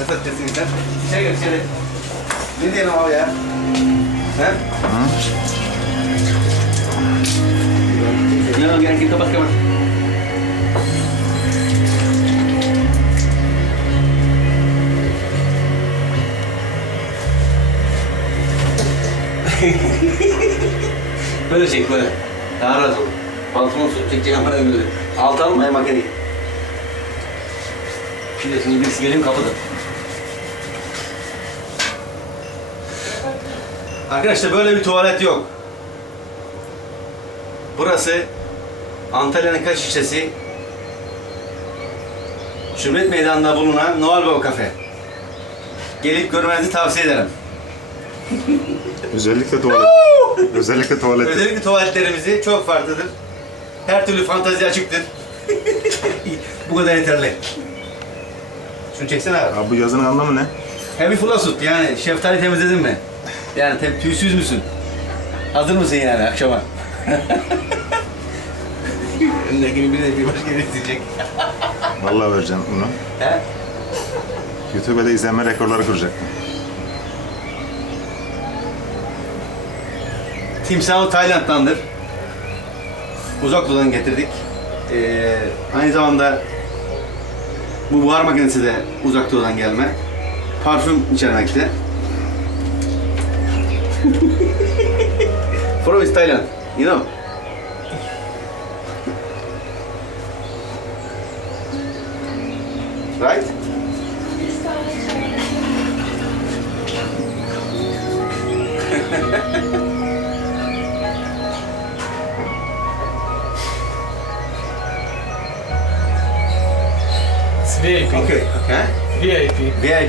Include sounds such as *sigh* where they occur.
Ne satacaksın sen? İçeri gel içeri. Ne diyelim abi ya? He? Yok gerek yok kapat kapat. böyle çek böyle. Daha rahat olur. Pantolon su çekecek ama böyle. Alt almaya makineyi. Şimdi birisi geliyor kapıda. Arkadaşlar böyle bir tuvalet yok. Burası Antalya'nın kaç ilçesi Cumhuriyet Meydanı'nda bulunan Noel Baba Kafe. Gelip görmenizi tavsiye ederim. *laughs* Özellikle tuvalet. Özellikle tuvalet. Özellikle tuvaletlerimizi çok farklıdır. Her türlü fantazi açıktır. *laughs* Bu kadar yeterli. Şunu çeksene abi. Abi bu yazının anlamı ne? Heavy Flossut yani şeftali temizledin mi? Yani te- tüysüz müsün? Hazır mısın yani akşama? Önündekini bir de bir başka biri izleyecek. Vallahi vereceğim bunu. He? YouTube'da izlenme rekorları kıracak. Timsahı Tayland'dandır. Uzak doğudan getirdik. Ee, aynı zamanda bu buhar makinesi de uzak doğudan gelme. Parfüm içermekte. *laughs* From is Thailand, you know. Right? It's VIP. Okay. Okay. VIP. VIP.